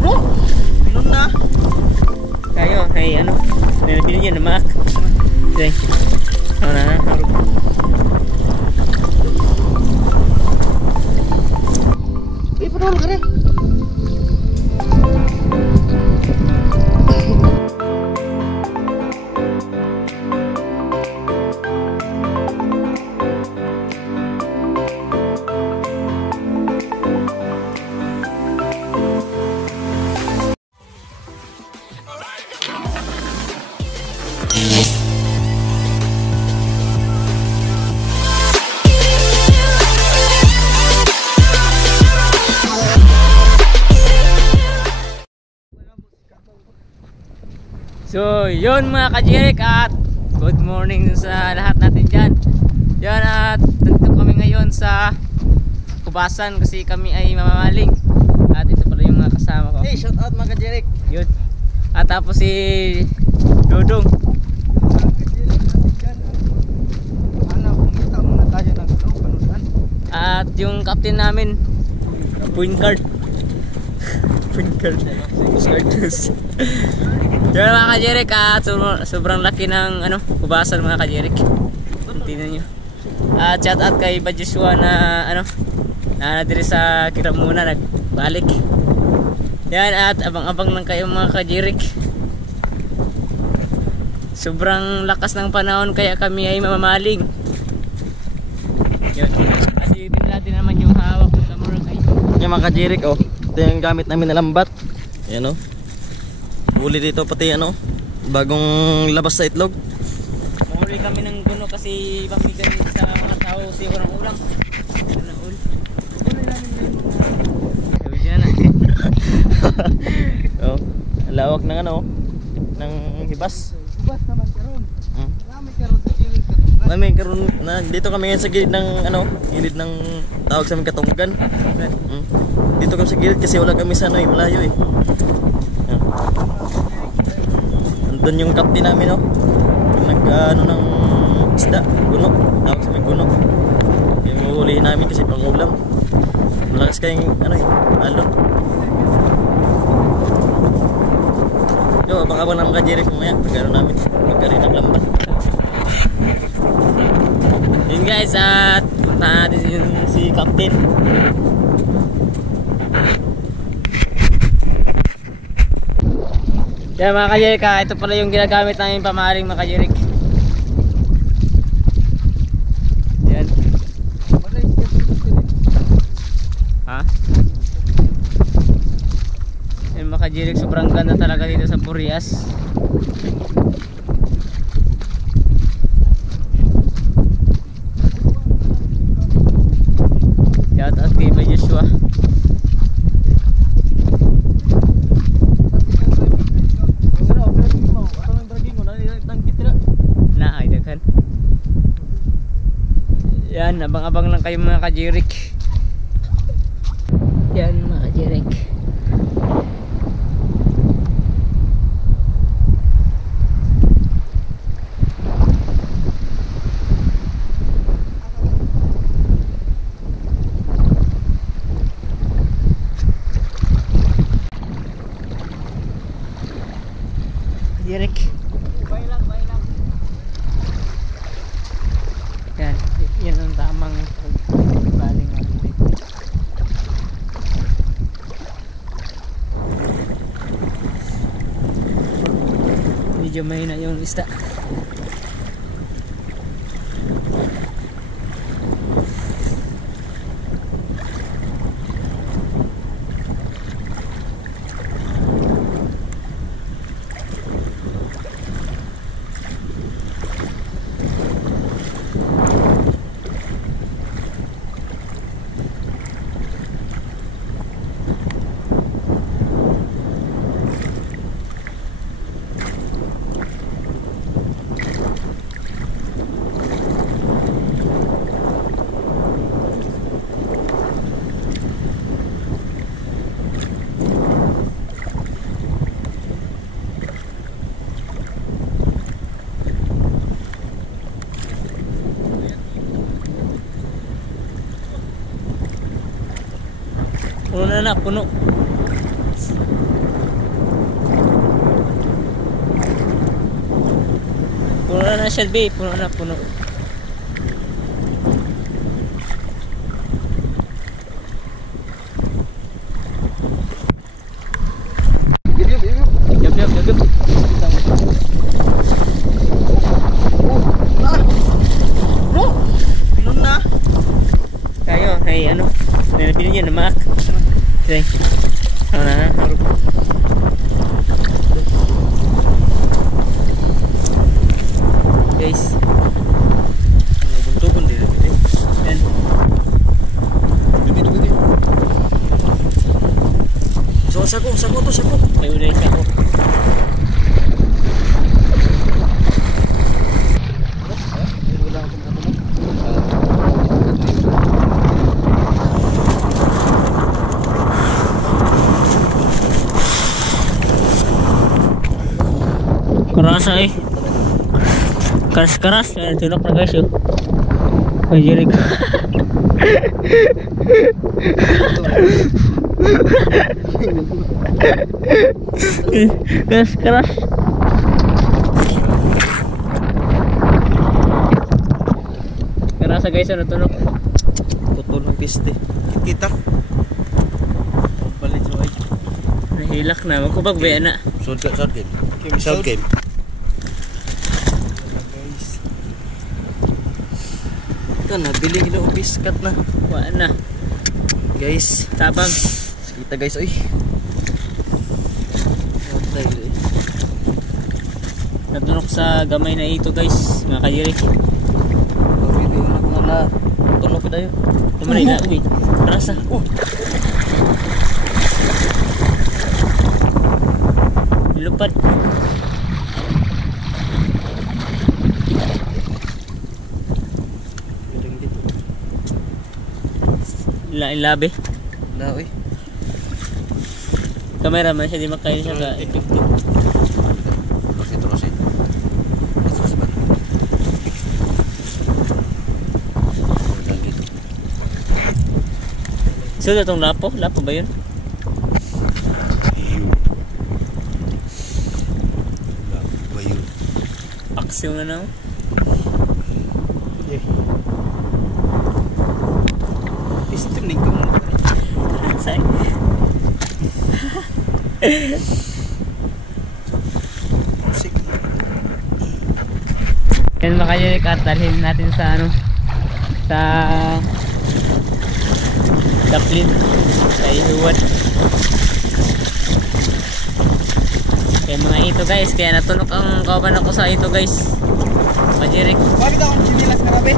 Bro, ano na? Tayo, ay ano, nilabili niya na maak. Okay. Ano na, harap. Padahal ka rin. So yun mga kajirik, at good morning sa lahat natin dyan. Yan, at nandito kami ngayon sa Kubasan kasi kami ay mamamaling. At ito pala yung mga kasama ko. Hey, shout out mga kajirik. Yun. At tapos si Dudong. Kumita muna tayo ng panusan. At yung captain namin, point guard. Point guard. Sardus. Yan mga kajirik, at sobrang laki ng ano, Kubasan mga kajirik. Tingnan nyo. At shout out kay Bajuswa na ano, na nadiri sa Kiramuna nagbalik. Yan, at abang-abang lang kayo mga kajirik. Sobrang lakas ng panahon kaya kami ay mamamaling. Yun. At yung din naman yung hawak ng camera kayo. Yung mga kajirik, oh. Ito yung gamit namin na lambat. Ayan, oh. Huli dito pati ano, bagong labas sa itlog. Mahuli kami ng guno kasi pamigan sa mga tao kasi walang ulam. Oh, lawak ng ano, ng hibas. Hibas naman karon. Marami karon sa gilid katunggan. Marami karon na dito kami ngayon sa gilid ng ano, gilid ng tawag sa aming Katunggan. Dito kami sa gilid kasi wala kami sa ano, malayo eh. Andun yung captain namin, oh. Yung nag-ano ng isda, guno. Tawag sa may guno. Yung huhulihin namin kasi pang ulam. Malakas kayong ano eh, alon. Yo, abang-abang na mga kajirik mamaya. Pagkaro namin, pagkarin ng lambat. Yun guys, at punta natin yung si captain. Yan mga kajirik, ito pala yung ginagamit namin pamahaling mga kajirik. Yan. Ha? Yan mga kajirik, sobrang ganda talaga dito sa Purias. Shout out kay Joshua. Yan, abang-abang lang kayo mga kajirik. Yan mga kajirik. Kajirik. Yan, yan ang tamang baling natin. Medyo mahina yung isda. na, puno. Puno na siya, be. Puno na, puno. Yup, yup, yup, yup. Ano na? Tayo, ay ano? Nanapilin yun, namak. Sige. Ano na, harap. Guys. Buntugon din. Yan. Dubi. So, sako to, sako. May ulay sa ako. Karasa eh. Karas. Ayan, tunok na guys yun. Ay, Jeric. Karas. Karasa guys, ano tunok? Putol ng piste. Kita. Balik so ay. Nahilak na. Magkubag ba yan na? Sound game. Sound game. Ito na, bili nila o biskat na. Wala na. Guys, Tabang. kita guys, oy. Watay eh. Natunok sa gamay na ito guys. Mga ka-Jeric. Video na kung ala. Tunok dayo. Tumanay na. Uy. Karasa. Lupad. Labi. Na, oy. Camera man siya, di makain siya ka effective. Rosit. Terus ba? So, itong lapo? Lapo ba yun? Bayun. Aksyon na na. Pistim ning kamu. Say. Musik. Yan mga ka-Jeric, at dalhin natin sa ano, sa Daplin, sa Ihuwat. Kaya mga ito guys, kaya natulok ang kauban ako sa ito guys. Ka-Jeric. Wala ka akong sinilas na rabe.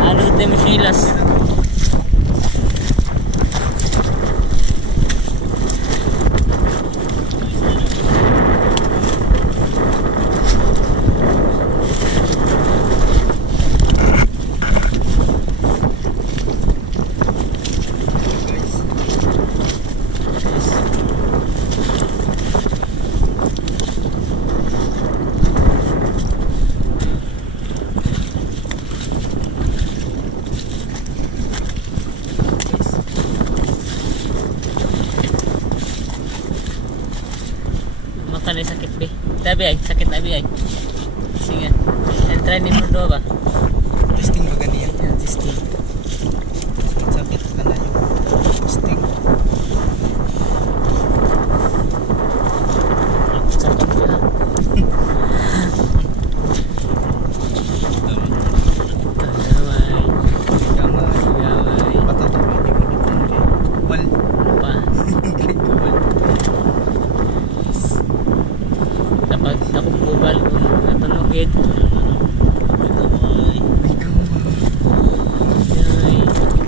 Ano sa Temosilas? Makan ay sakit be. Tabi ay, sakit tabi ay. Sige. Try ni mo do ba? Testing ba ganyan? Yan, testing. Sakit ka na yung testing. Sakit ko ha. Gamay. Gamay. Patatak mo yung wal. Pa. Dapat ako bubal kung natanugid.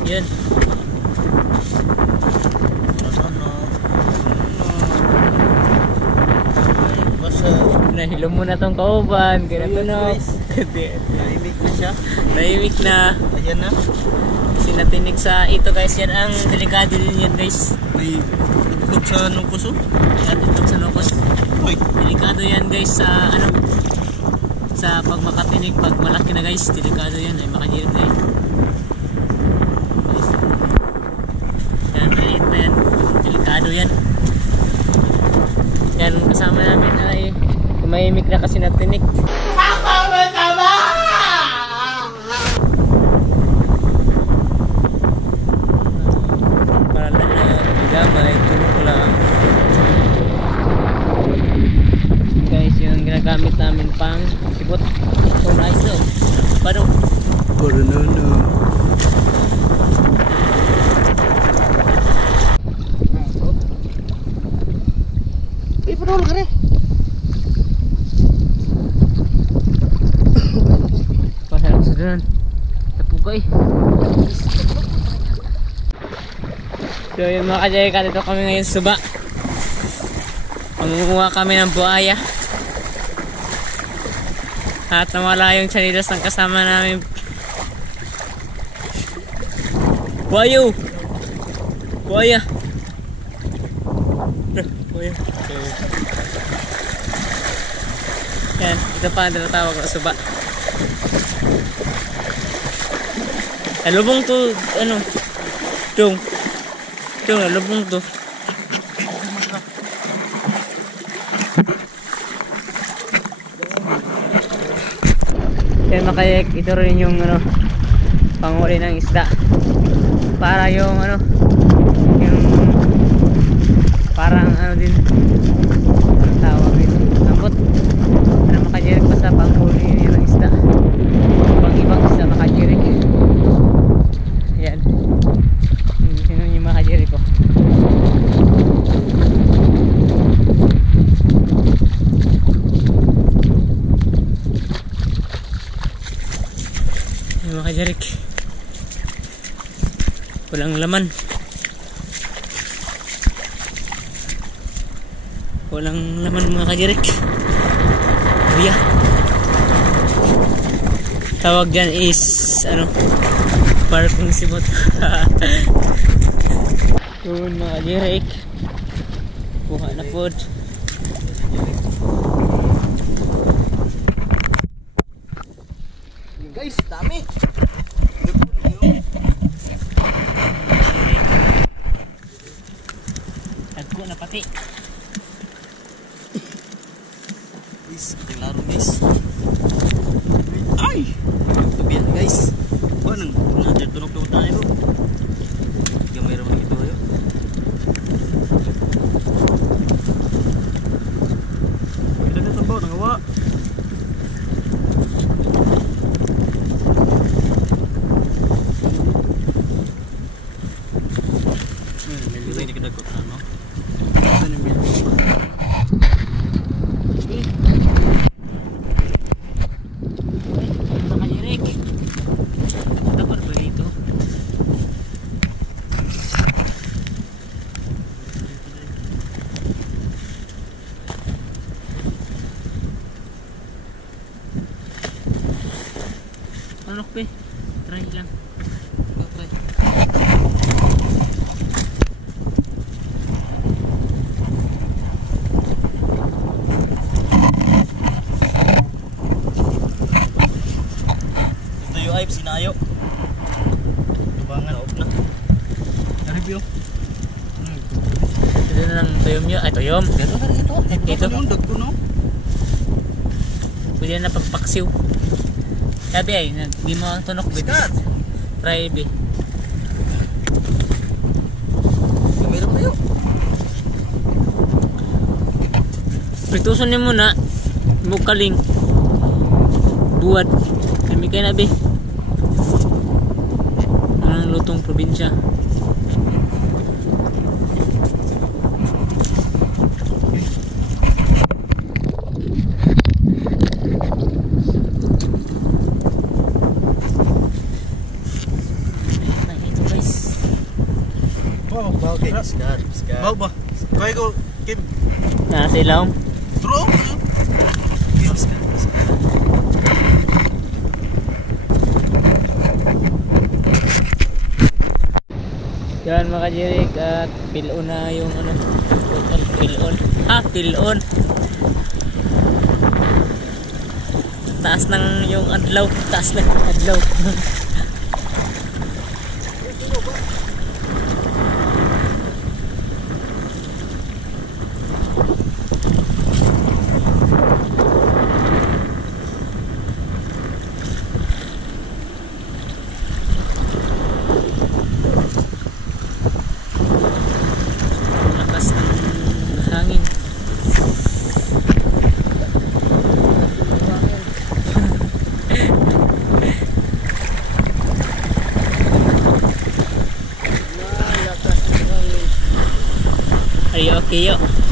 Yan. Nahilo mo na tong kauban. Kaya natunog. Naimik na siya. Nahimik na. Ayan na. Sinatinig sa ito guys. Yan ang delikado din yan guys. May itlog sa nukuso. At ito sa nukos. Uy. Delikado yan guys sa ano. Sa pag makatinig. Pag malaki na guys. Delikado yan. Ay makajirit na yan. Yan. yan. Yan, kasama namin ay tumahimik na kasi natinik. Para lang na gamay, tulong ko lang. Guys, yung ginagamit namin pang sibot. Oh, nice though. Paano? Coronado. Ipadol ka rin. Pasal sa doon. Tapugay. So yun mga kajayka, dito kami ngayon sa Suba. Mangunguha kami ng buhaya. At nawala yung chanilas ng kasama namin. Buhayo! Buhaya! Buhaya. Yan, ito pa ang tinatawag na Suba. Lubong to, ano? Dong, lubong to. Yan makayek, ito rin yung ano, panghuli ng isda. Para yung ano, yung parang ano din tawag ito, lambot. Ano makajirik basta panghuli ng isda. Pang ibang isda makajirik. Yan. Sino yung makajirik ko? Yung makajirik. Walang laman. Walang laman mga kajirik. Buya. Tawag dyan is ano, parkong sibot. Yun mga kajirik. Buka na food. Guys, dami. Tagko na pati. Guys, pating laro guys. Ay! Tubian guys. Nang tunog tayo. Gamay raman ito ayo. Kita na tambaw nang awa. Medyo ini kita kota no. Ano medyo dapat ba ito? Ano pe? Try lang. Try. ito yung hype sinayo. Tubangan off na. Review. Ito na lang tuyom yun. Ay tuyom. Ito. Yung dagko no. Pwede na pagpaksiw. Sabi ay, hindi mo ang tunok. Sikat. Try be. Meron kayo. Prituson niyo muna. Mukaling. Buwad. Kami kayo na be. Ang lutong probinsya. Ito guys. Bau okay. Scar. Bau ba? Kaya ko Kim. Nasa ilaw. True. Yan mga kajirik, at pilon na yung ano, pilon. Pilon. Taas ng yung adlaw, taas ng adlaw. Are you okay, yo?